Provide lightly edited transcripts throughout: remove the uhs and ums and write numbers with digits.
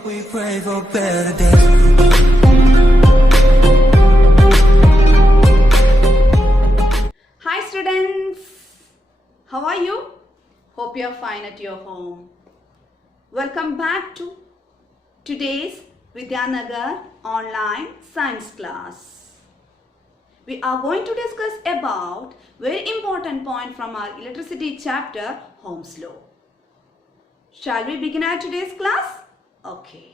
hope we pray for better days. Hi students, how are you? Hope you are fine at your home. Welcome back to today's Vidyanagar online science class. We are going to discuss about very important point from our electricity chapter, Ohm's law. Shall we begin our today's class? Okay.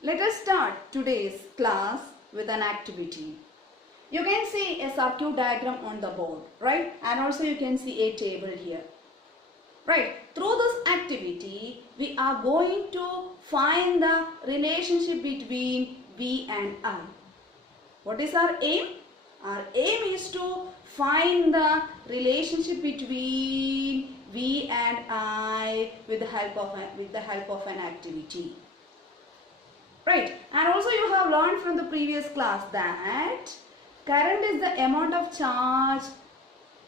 Let us start today's class with an activity. You can see a circuit diagram on the board, right? And also you can see a table here. Right. Through this activity, we are going to find the relationship between V and I. What is our aim? Our aim is to find the relationship between V and I with the help of an activity. Right. And also you have learned from the previous class that current is the amount of charge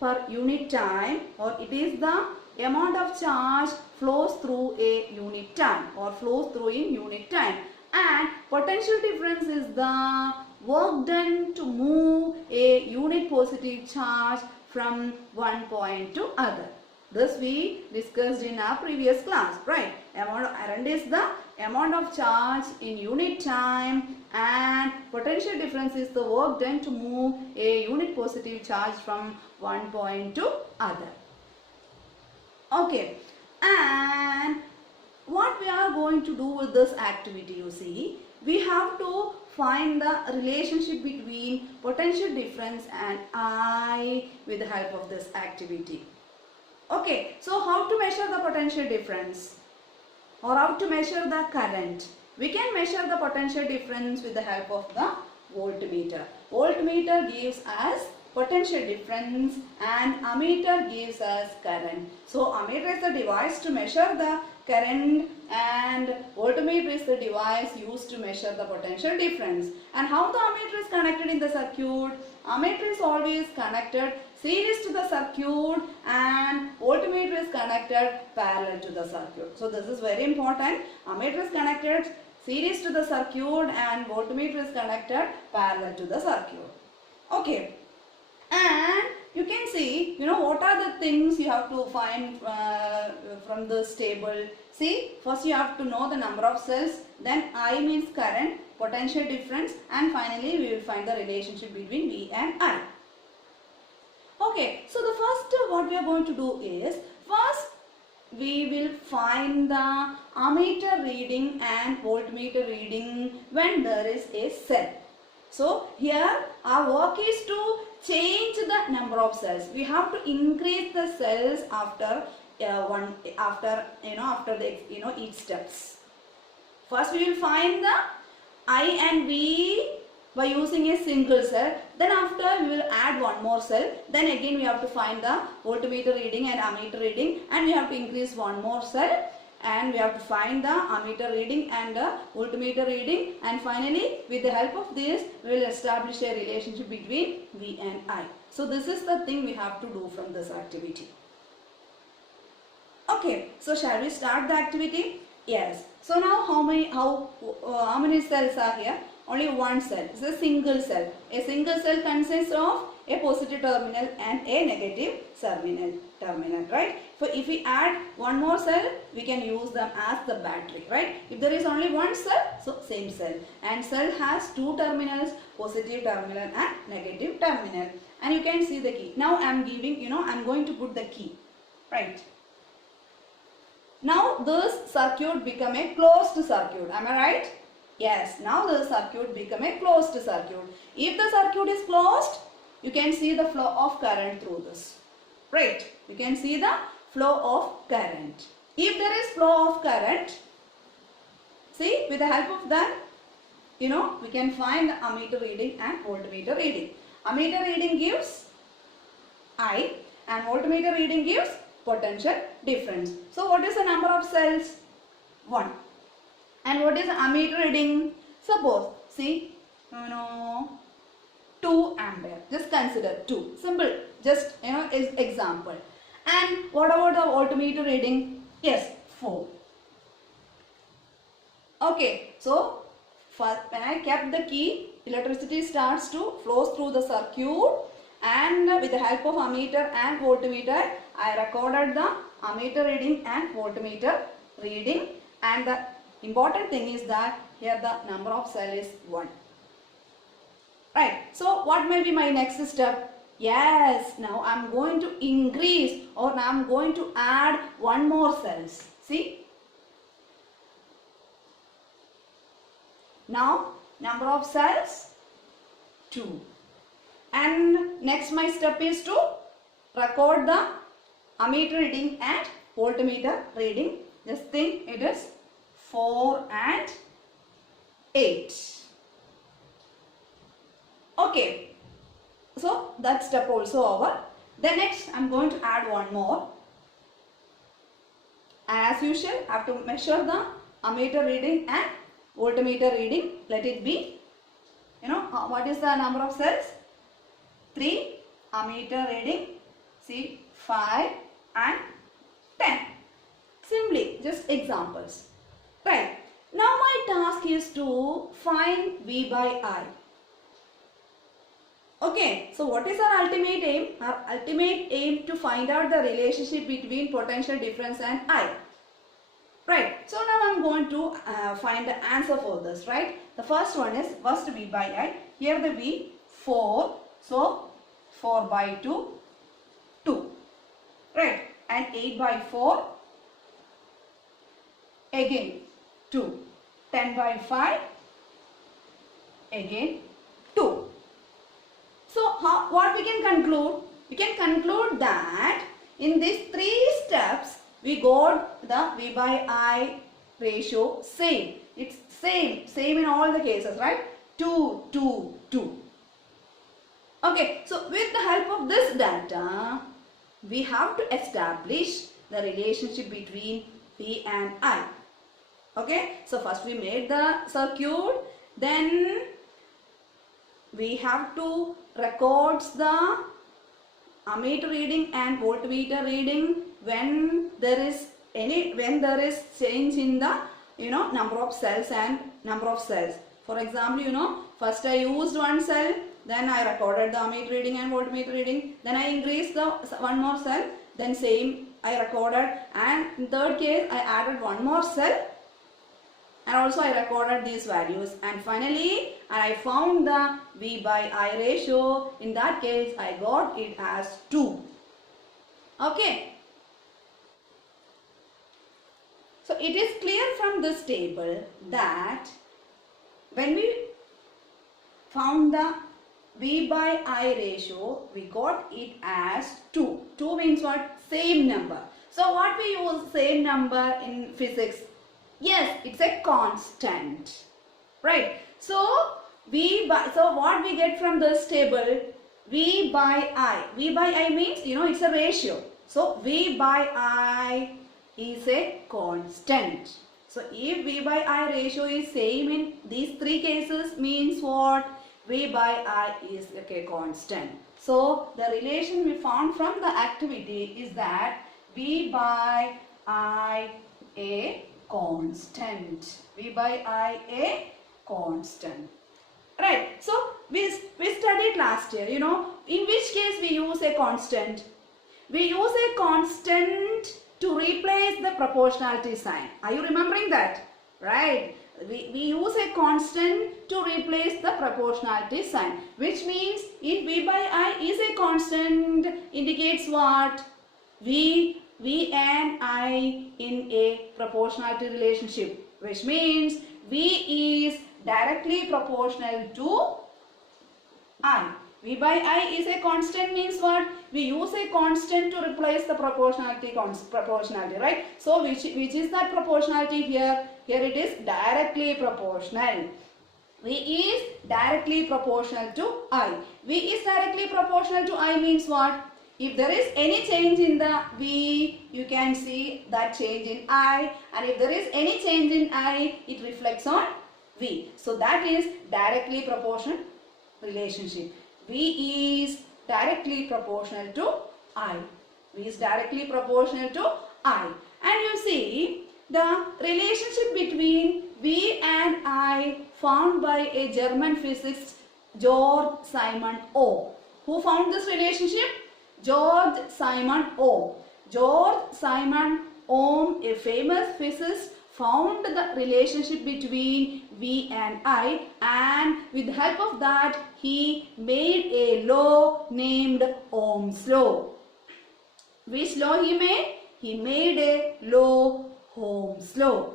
per unit time, or it is the amount of charge flows through a unit time or flows through in unit time, and potential difference is the work done to move a unit positive charge from one point to other. This we discussed in our previous class, right? Current is the amount of charge in unit time, and potential difference is the work done to move a unit positive charge from one point to other. Okay, and what we are going to do with this activity, you see, we have to find the relationship between potential difference and I with the help of this activity. Okay, so how to measure the potential difference or how to measure the current? We can measure the potential difference with the help of the voltmeter. Voltmeter gives us potential difference and ammeter gives us current. So ammeter is the device to measure the current and voltmeter is the device used to measure the potential difference. And how the ammeter is connected in the circuit? Ammeter is always connected series to the circuit and voltmeter is connected parallel to the circuit. So this is very important. Ammeter is connected series to the circuit and voltmeter is connected parallel to the circuit. Okay. And you can see, what are the things you have to find from this table. See, first you have to know the number of cells, then I means current, potential difference, and finally we will find the relationship between V and I. Okay, so the first what we are going to do is, first we will find the ammeter reading and voltmeter reading when there is a cell. So here our work is to change the number of cells. We have to increase the cells after each steps. First we will find the I and V by using a single cell. Then after we will add one more cell. Then again we have to find the voltmeter reading and ammeter reading, and we have to increase one more cell. And we have to find the ammeter reading and the voltmeter reading, and finally with the help of this we will establish a relationship between V and I. So this is the thing we have to do from this activity. Okay, so shall we start the activity? Yes. So now how many cells are here? Only one cell. It's a single cell. A single cell consists of a positive terminal and a negative terminal, right? So if we add one more cell, we can use them as the battery, right? If there is only one cell, so same cell. And cell has two terminals, positive terminal and negative terminal. And you can see the key. Now I am giving, I am going to put the key, right? Now this circuit become a closed circuit. Am I right? Yes. Now the circuit become a closed circuit. If the circuit is closed, you can see the flow of current through this. Right. You can see the flow of current. If there is flow of current, see, with the help of that, we can find the ammeter reading and voltmeter reading. Ammeter reading gives I and voltmeter reading gives potential difference. So what is the number of cells? 1. And what is the ammeter reading? Suppose, see, 2 ampere. Just consider 2. Simple. Just, is example. And what about the voltmeter reading? Yes, 4. Okay, so first, when I kept the key, electricity starts to flow through the circuit, and with the help of ammeter and voltmeter, I recorded the ammeter reading and voltmeter reading, and the important thing is that here the number of cell is 1. Right, so what may be my next step? Yes, now I am going to increase, or now I am going to add one more cells. See? Now number of cells 2, and next my step is to record the ammeter reading and voltmeter reading. Just think it is 4 and 8. Okay, so that step also over. Then next I am going to add one more. As usual, I have to measure the ammeter reading and voltmeter reading. Let it be, what is the number of cells? 3. Ammeter reading, see, 5 and 10. Simply just examples. Right, now my task is to find V by I. Okay, so what is our ultimate aim? Our ultimate aim to find out the relationship between potential difference and I. Right, so now I am going to find the answer for this, right? The first one is first V by I. Here the V 4, so 4 by 2, 2. Right, and 8 by 4, again 2. 10 by 5, again 2. So what we can conclude? We can conclude that in these 3 steps we got the V by I ratio same. It's same in all the cases, right? 2, 2, 2. Okay, so with the help of this data, we have to establish the relationship between V and I. Okay, so first we made the circuit, then we have to record the ammeter reading and voltmeter reading when there is change in the number of cells and number of cells. For example, first I used one cell, then I recorded the ammeter reading and voltmeter reading, then I increased the one more cell, then same I recorded, and in third case I added one more cell, and also I recorded these values, and finally I found the V by I ratio. In that case I got it as 2. Okay, so it is clear from this table that when we found the V by I ratio, we got it as 2. 2 means what? Same number. So what we use same number in physics? Yes, it's a constant, right? So what we get from this table? V by I. V by I means it's a ratio. So V by I is a constant. So if V by I ratio is same in these 3 cases, means what? V by I is a constant. So the relation we found from the activity is that V by I a constant. V by I a constant. Right. So we studied last year, in which case we use a constant. We use a constant to replace the proportionality sign. Are you remembering that? Right. We use a constant to replace the proportionality sign, which means if V by I is a constant, indicates what? V and I in a proportionality relationship, which means V is directly proportional to I. V by I is a constant means what? We use a constant to replace the proportionality, right? So which is that proportionality here? Here it is directly proportional. V is directly proportional to I. V is directly proportional to I means what? If there is any change in the V, you can see that change in I, and if there is any change in I, it reflects on V. So that is directly proportional relationship. V is directly proportional to I. V is directly proportional to I. And you see the relationship between V found by a German physicist George Simon Ohm. Who found this relationship? George Simon Ohm. George Simon Ohm, a famous physicist, found the relationship between V and I, and with the help of that he made a law named Ohm's law. Which law he made? He made a law, Ohm's law.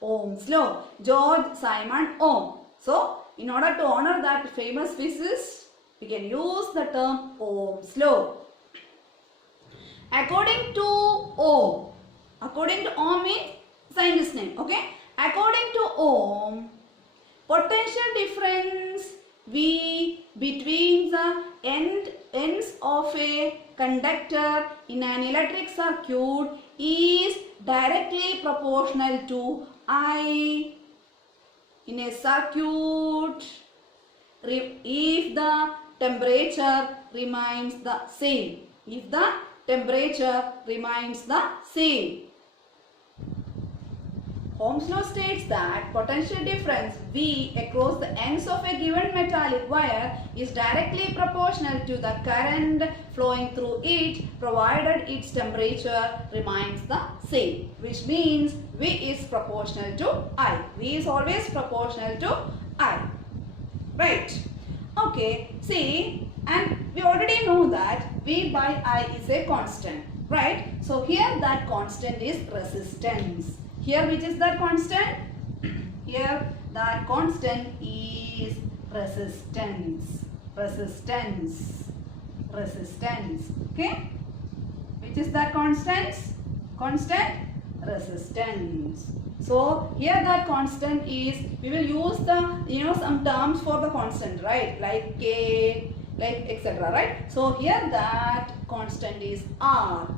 Ohm's law. George Simon Ohm. So, in order to honor that famous physicist, we can use the term Ohm's law. According to Ohm means scientist name, okay? According to Ohm, potential difference V between the ends of a conductor in an electric circuit is directly proportional to I in a circuit if the temperature remains the same. If the temperature remains the same. Ohm's law states that potential difference V across the ends of a given metallic wire is directly proportional to the current flowing through it provided its temperature remains the same, which means V is proportional to I. V is always proportional to I. Right. Okay. See, and we already know that V by I is a constant. Right. So here that constant is resistance. Here which is that constant? Here that constant is resistance. Resistance. Resistance. Okay? Which is that constant? Constant? Resistance. So here that constant is, we will use the, some terms for the constant, right? Like K, like etc. Right? So here that constant is R.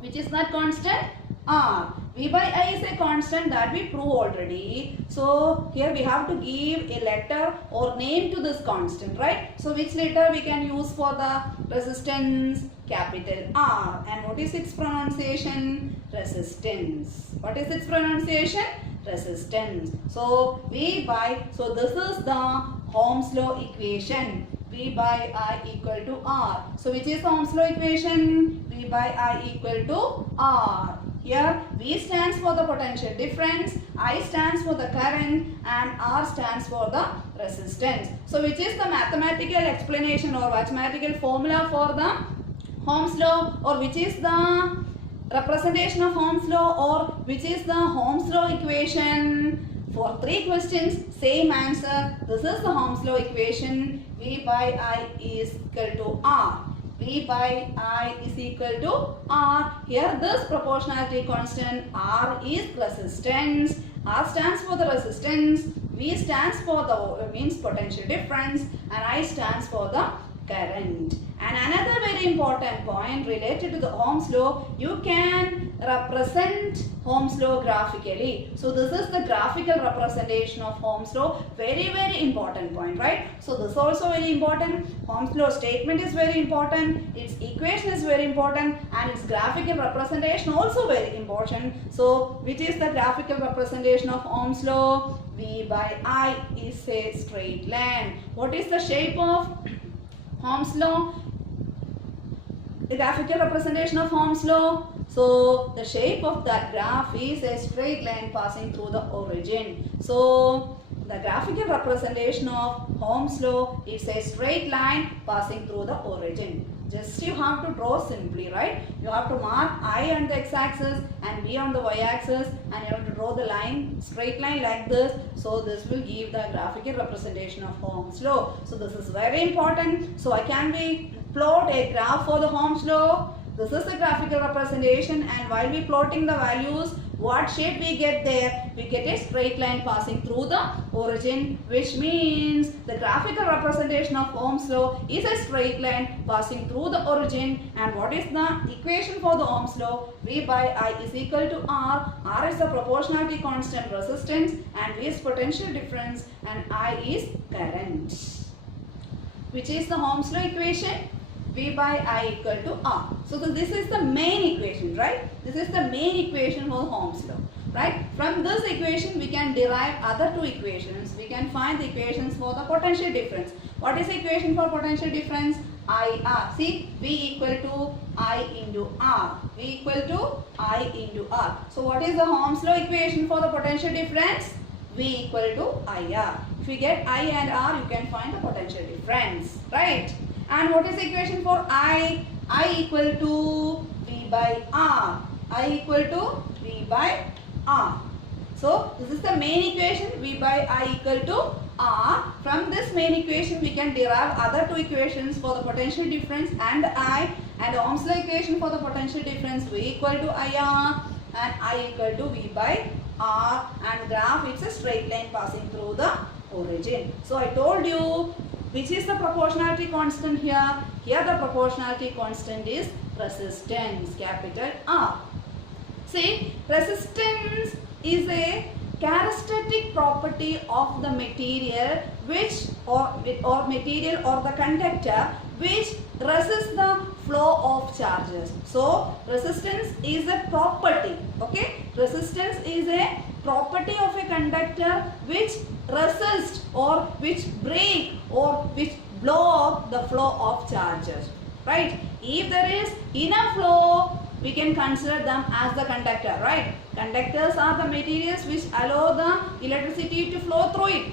Which is that constant? R. V by I is a constant that we prove already. So here we have to give a letter or name to this constant, right? So which letter we can use for the resistance? Capital R. And what is its pronunciation? Resistance. What is its pronunciation? Resistance. So V by, so this is the Ohm's law equation. V by I equal to R. So which is the Ohm's law equation? V by I equal to R. Here V stands for the potential difference, I stands for the current, and R stands for the resistance. So which is the mathematical explanation or mathematical formula for the Ohm's law, or which is the representation of Ohm's law, or which is the Ohm's law equation? For 3 questions, same answer. This is the Ohm's law equation. V by I is equal to R. V by I is equal to R. Here this proportionality constant R is resistance. R stands for the resistance. V stands for the means potential difference, and I stands for the current. And another very important point related to the Ohm's law, you can represent Ohm's law graphically. So this is the graphical representation of Ohm's law. Very, very important point, right? So this is also very important. Ohm's law statement is very important. Its equation is very important, and its graphical representation also very important. So which is the graphical representation of Ohm's law? V by I is a straight line. What is the shape of Ohm's law? The graphical representation of Ohm's law. So the shape of that graph is a straight line passing through the origin. So the graphical representation of Ohm's law is a straight line passing through the origin. Just you have to draw simply, right? You have to mark I on the x-axis and V on the y-axis, and you have to draw the line, straight line like this. So this will give the graphical representation of Ohm's law. So this is very important. So I can plot a graph for the Ohm's law. This is the graphical representation, and while we plotting the values, what shape we get there? We get a straight line passing through the origin, which means the graphical representation of Ohm's law is a straight line passing through the origin. And what is the equation for the Ohm's law? V by I is equal to R. R is the proportionality constant resistance, and V is potential difference, and I is current. Which is the Ohm's law equation? V by I equal to R. So this is the main equation, right? This is the main equation for Ohm's law. Right? From this equation we can derive other two equations. We can find the equations for the potential difference. What is the equation for potential difference? IR. See, V equal to I into R. V equal to I into R. So what is the Ohm's law equation for the potential difference? V equal to IR. If you get I and R, you can find the potential difference. Right? And what is the equation for I? I equal to V by R. I equal to V by R. So this is the main equation, V by I equal to R. From this main equation we can derive other two equations for the potential difference and I, and Ohm's law equation for the potential difference, V equal to IR and I equal to V by R, and graph, it's a straight line passing through the origin. So I told you which is the proportionality constant here. Here the proportionality constant is resistance, capital R. See, resistance is a characteristic property of the material which or material or the conductor which resists the flow of charges. So resistance is a property. Okay, resistance is a property of a conductor which resist or which break or which block the flow of charges. Right? If there is enough flow, we can consider them as the conductor, right? Conductors are the materials which allow the electricity to flow through it,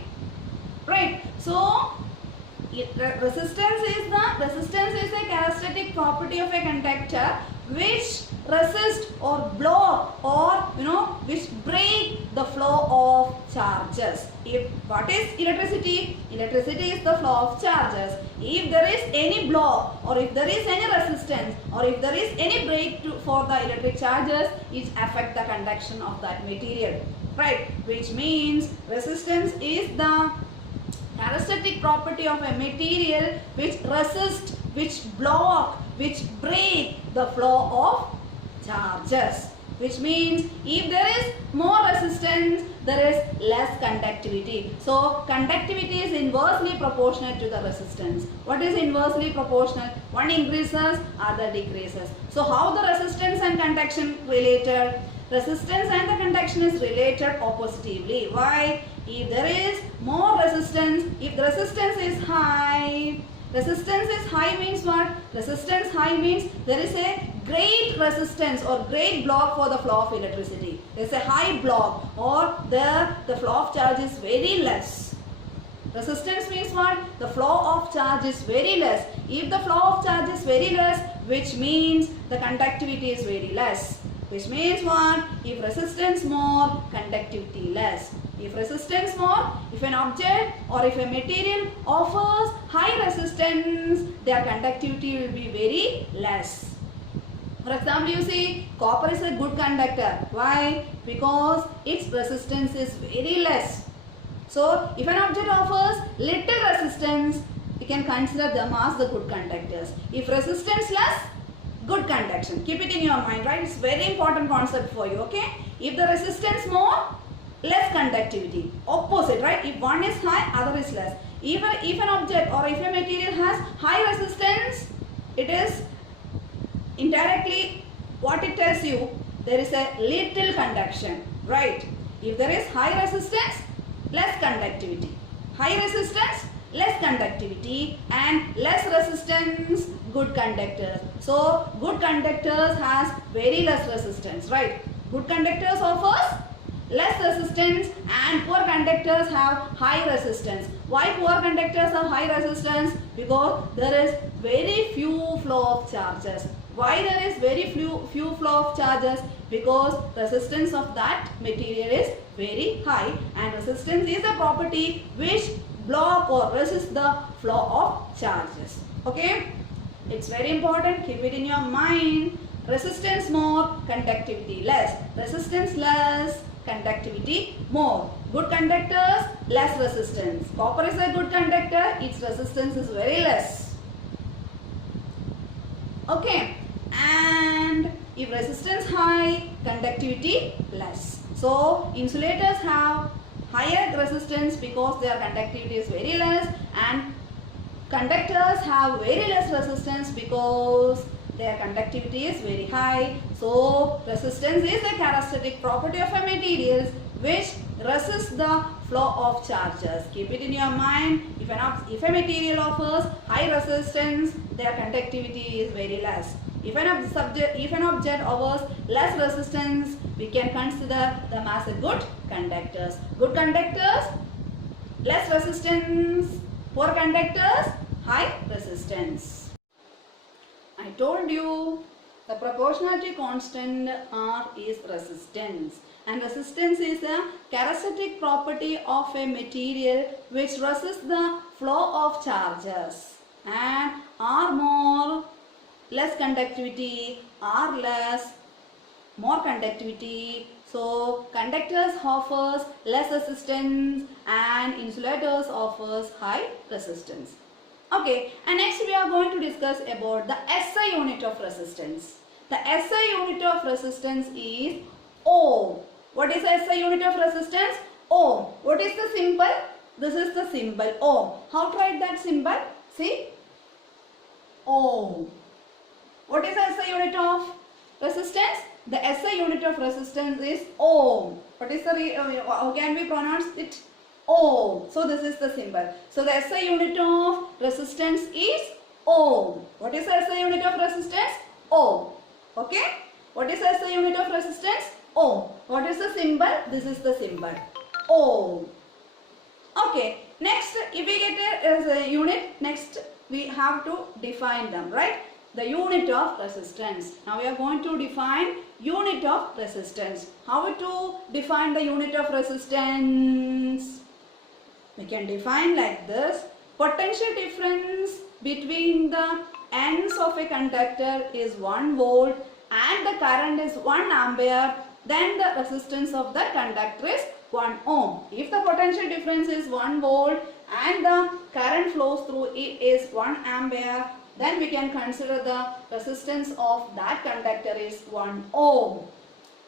right? So resistance is a characteristic property of a conductor which resist or block or which break the flow of charges. If what is electricity? Electricity is the flow of charges. If there is any block or if there is any resistance or if there is any break for the electric charges, it affect the conduction of that material, right? Which means resistance is the characteristic property of a material which resist, which block, which break the flow of charges. Which means if there is more resistance, there is less conductivity. So conductivity is inversely proportional to the resistance. What is inversely proportional? One increases, other decreases. So how the resistance and conduction related? Resistance and the conduction is related oppositively. Why? If there is more resistance, if the resistance is high means what? Resistance high means there is a great resistance or great block for the flow of electricity. There is a high block or the flow of charge is very less. Resistance means what? The flow of charge is very less. If the flow of charge is very less, which means the conductivity is very less. Which means what? If resistance more, conductivity less. If resistance more, if an object or if a material offers high resistance, their conductivity will be very less. For example, you see copper is a good conductor. Why? Because its resistance is very less. So if an object offers little resistance, we can consider them as the good conductors. If resistance less, good conduction. Keep it in your mind, right? It's very important concept for you, okay? If the resistance more, less conductivity. Opposite, right? If one is high, other is less. Even if an object or if a material has high resistance, it is indirectly what it tells you, there is a little conduction, right? If there is high resistance, less conductivity. High resistance, less conductivity, and less resistance, good conductors. So good conductors has very less resistance, right? Good conductors offers less resistance and poor conductors have high resistance. Why poor conductors have high resistance? Because there is very few flow of charges. Why there is very few flow of charges? Because resistance of that material is very high, and resistance is a property which block or resist the flow of charges. Okay, it's very important. Keep it in your mind. Resistance more, conductivity less. Resistance less, conductivity more. Good conductors, less resistance. Copper is a good conductor, its resistance is very less. Okay, and if resistance high, conductivity less. So insulators have higher resistance because their conductivity is very less, and conductors have very less resistance because their conductivity is very high. So resistance is a characteristic property of a material which resists the flow of charges. Keep it in your mind. If a material offers high resistance, their conductivity is very less. If an object offers less resistance, we can consider them as a good conductors. Good conductors, less resistance. Poor conductors, high resistance. I told you the proportionality constant R is resistance, and resistance is a characteristic property of a material which resists the flow of charges. And R more, less conductivity, R less, more conductivity. So conductors offers less resistance and insulators offers high resistance. Okay, and next we are going to discuss about the SI unit of resistance. The SI unit of resistance is Ohm. What is the SI unit of resistance? Ohm. What is the symbol? This is the symbol Ohm. How to write that symbol? See? Ohm. What is the SI unit of resistance? The SI unit of resistance is Ohm. What is the, how can we pronounce it? Ohm. So this is the symbol. So the SI unit of resistance is Ohm. What is the SI unit of resistance? Ohm. Okay. What is the SI unit of resistance? Ohm. What is the symbol? This is the symbol Ohm. Okay. Next, if we get a unit, next we have to define them, right? The unit of resistance. Now we are going to define unit of resistance. How to define the unit of resistance? We can define like this. Potential difference between the ends of a conductor is 1 volt and the current is 1 ampere. Then the resistance of the conductor is 1 ohm. If the potential difference is 1 volt and the current flows through it is 1 ampere, then we can consider the resistance of that conductor is 1 ohm.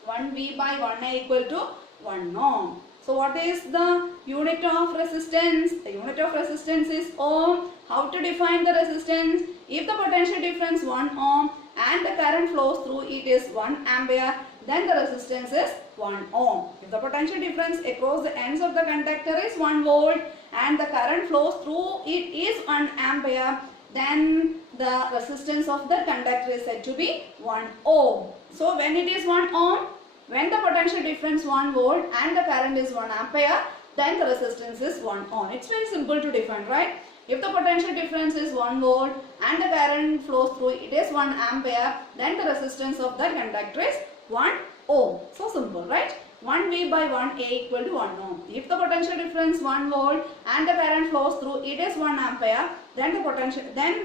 1V by 1A equal to 1 ohm. So what is the unit of resistance? The unit of resistance is ohm. How to define the resistance? If the potential difference 1 ohm and the current flows through it is 1 ampere, then the resistance is 1 ohm. If the potential difference across the ends of the conductor is 1 volt and the current flows through it is 1 ampere, then the resistance of the conductor is said to be 1 ohm. So when it is 1 ohm, when the potential difference 1 volt and the current is 1 ampere, then the resistance is 1 ohm. It's very simple to define, right? If the potential difference is 1 volt and the current flows through it is 1 ampere, then the resistance of the conductor is 1 ohm. So simple, right? 1V by 1A equal to 1 ohm. If the potential difference 1 volt and the current flows through it is 1 ampere, then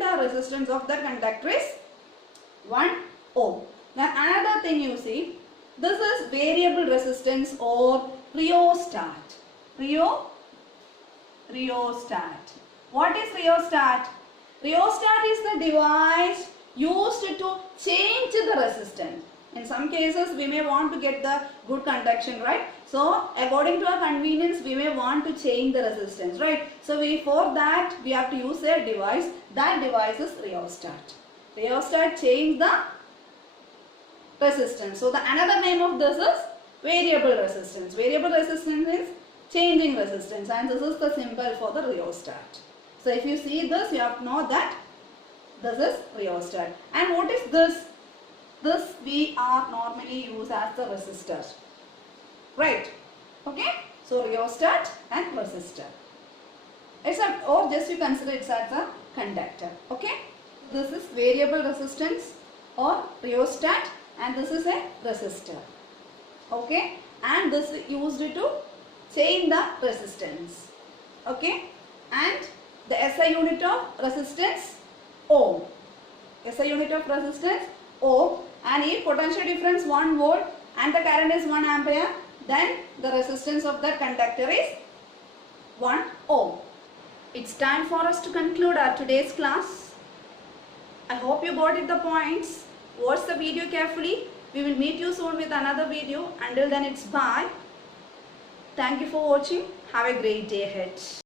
the resistance of the conductor is 1 ohm. Now another thing you see, this is variable resistance or rheostat. Rheostat. What is rheostat? Rheostat is the device used to change the resistance. In some cases we may want to get the good conduction, right? So according to our convenience we may want to change the resistance, right? So for that we have to use a device. That device is rheostat. Rheostat change the resistance. So the another name of this is variable resistance. Variable resistance is changing resistance, and this is the symbol for the rheostat. So if you see this, you have to know that this is rheostat. And what is this? This we are normally use as the resistor, right? Okay. So rheostat and resistor. It's a, or just you consider it as a conductor. Okay. This is variable resistance or rheostat, and this is a resistor. Okay. And this is used to change the resistance. Okay. And the SI unit of resistance ohm. SI unit of resistance ohm. And if potential difference 1 volt and the current is 1 ampere, then the resistance of that conductor is 1 ohm. It's time for us to conclude our today's class. I hope you got it the points. Watch the video carefully. We will meet you soon with another video. Until then, it's bye. Thank you for watching. Have a great day ahead.